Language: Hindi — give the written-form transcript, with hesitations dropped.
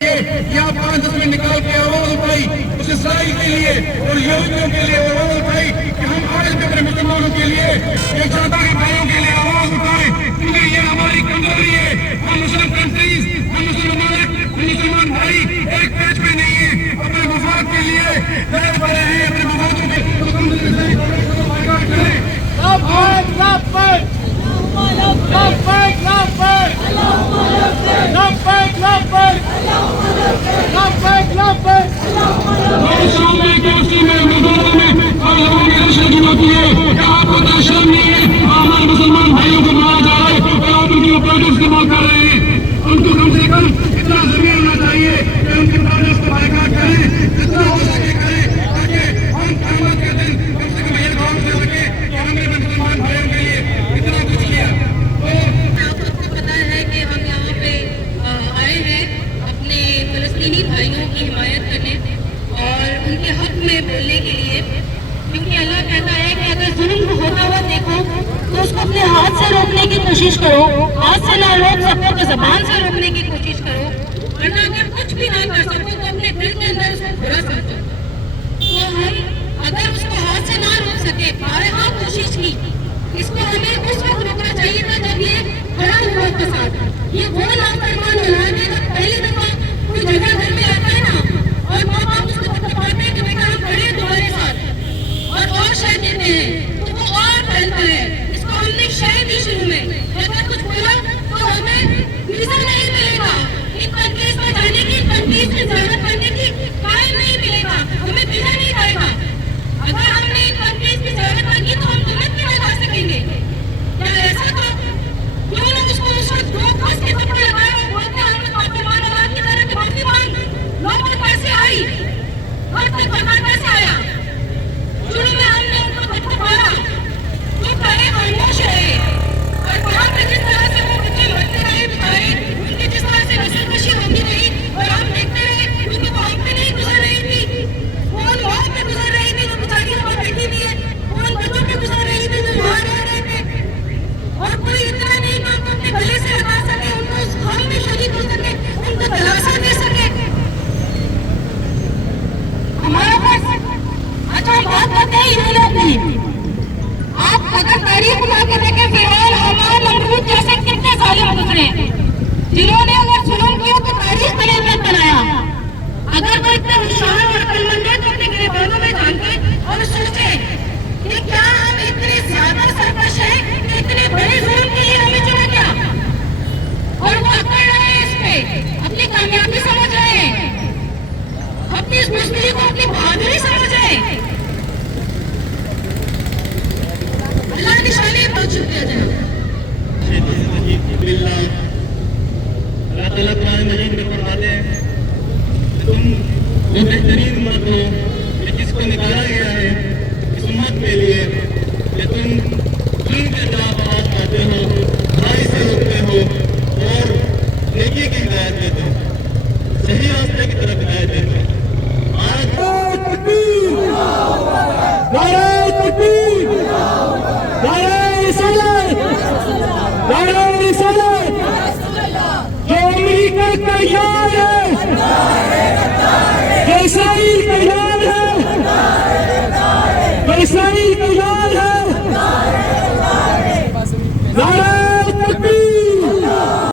या 5-10 मिनट निकाल के आवाज उठाई उस इसराइल के लिए और यहूदियों के लिए आवाज उठाई कि हम आज भी अपने मुसलमानों के लिए ये चाहता है भाइयों के लिए आवाज उठाए, क्योंकि ये हमारी कमजोरी है। हम मुस्लिम कंट्रीज, हम मुसलमान भाई एक पेज पे नहीं है, अपने मफाद के लिए लड़ पड़े हैं, अपने मफादों के मुसलमान भाइयों को मारा जा रहा है और आप उनकी प्रोडक्ट इस्तेमाल कर रहे हैं। उनको कम से कम इतना जमीन होना चाहिए कि उनके प्रोडक्ट को बाइकाट करें, जितना हो सके करें, ताकि हम क़यामत के दिन कम से कम ये काम कर सके कि हमने मुसलमान भाइयों के लिए इतना कुछ किया। आपको पता है कि हम यहाँ पे आए हैं अपने फ़लस्तीनी भाइयों की हिमायत करने और उनके हक में बोलने के लिए, क्योंकि अल्लाह कहता है कि अगर जुल्म होता हुआ देखो तो उसको अपने हाथ से रोकने की कोशिश करो, हाथ से ना रोक सको तो जबान से रोकने की कोशिश करो, वरना अगर कुछ भी ना कर सको तो अपने दिल के अंदर उसको बुरा समझो। तो हम अगर उसको हाथ से ना रोक सके, बारहा कोशिश की, इसको हमें उस वक्त रोकना चाहिए था जब ये खड़ा हुआ उसके साथ। ये वो नाफरमान औलाद है जब पहली दफा कोई जगह घर में आता है ना और माँ बाप उसको बताते हैं कि बेटा हम खड़े हैं तुम्हारे साथ और शय देते हैं तो वो और फैलता है। इसको हमने शय दी शुरू में, अगर कुछ बोला तो हमें वीजा नहीं मिलेगा, इन कंट्रीज में जाने की, कंट्रीज में ज़्यादा करने की टाइम नहीं मिलेगा, हमें वीजा नहीं आएगा। अगर हमने इन कंट्रीज की ज़्यादा की तो हम जन्नत में जा सकेंगे। क्या ऐसा था? क्यों ना उसको उस वक्त दो कस के थप्पड़ लगाए और बोलते हैं हमने मुसलमान औलाद की तरह माफी मांग, नौबत कैसे आई, घर तक बता कैसे आया? शुरू में हमने उनको थप्पड़ मारा, तो करे खामोश रहे और वहाँ पे जिस तरह से वो बच्चे मरते रहे बेचारे, उनकी जिस तरह से नस्लकशी होती रही और हम देखते रहे, क्योंकि वो हम पे नहीं गुजर रही थी, कौन वहाँ पे गुजर रही थी जो बेचारी वहाँ बैठी हुई है, कौन बच्चों पे गुजर रही थी जो वहाँ रह रहे थे, और कोई इतना नहीं कि उनको अपने गले से लगा सके, उनको उस गम में शरीक हो सके, उनको दिलासा दे सके। हमारे पास अच्छा हम बात करते हैं यूनान की। आप अगर तारीख उठा के देखें, फिरौन, हामान, नमरूद जैसे कितने जालिम गुजरे जिन्होंने अगर जुल्म किया तो तारीख के लिए बनाया। अगर वो इतने होशियार और अक्लमंद है तो अपने गिरबानों में जानते और सोचे कि क्या हम इतने ज्यादा सरकश हैं कि इतने बड़े जुल्म के लिए हमें चुना गया, और वो अकड़ रहे हैं, इस पे अपनी कामयाबी समझ रहे हैं, अपनी इस मुश्किल को अपनी बहादुरी समझ रहे हैं। अल्लाह निशानी बहुत शुक्रिया जनाब। अल्लाह ताला कुरान मजीद में फरमाते हैं कि तुम वो बेहतरीन उम्मत हो कि जिसको निकाला गया है इस उम्मत के लिए कि तुम जुल्म के खिलाफ आवाज उठाते हो, बुराई से रोकते हो और नेकी की हिदायत देते हो, सही रास्ते की तरफ हिदायत देते हो। जो अमेरिका तैयार है, जो इसराइल तैयार है, जो इसराइल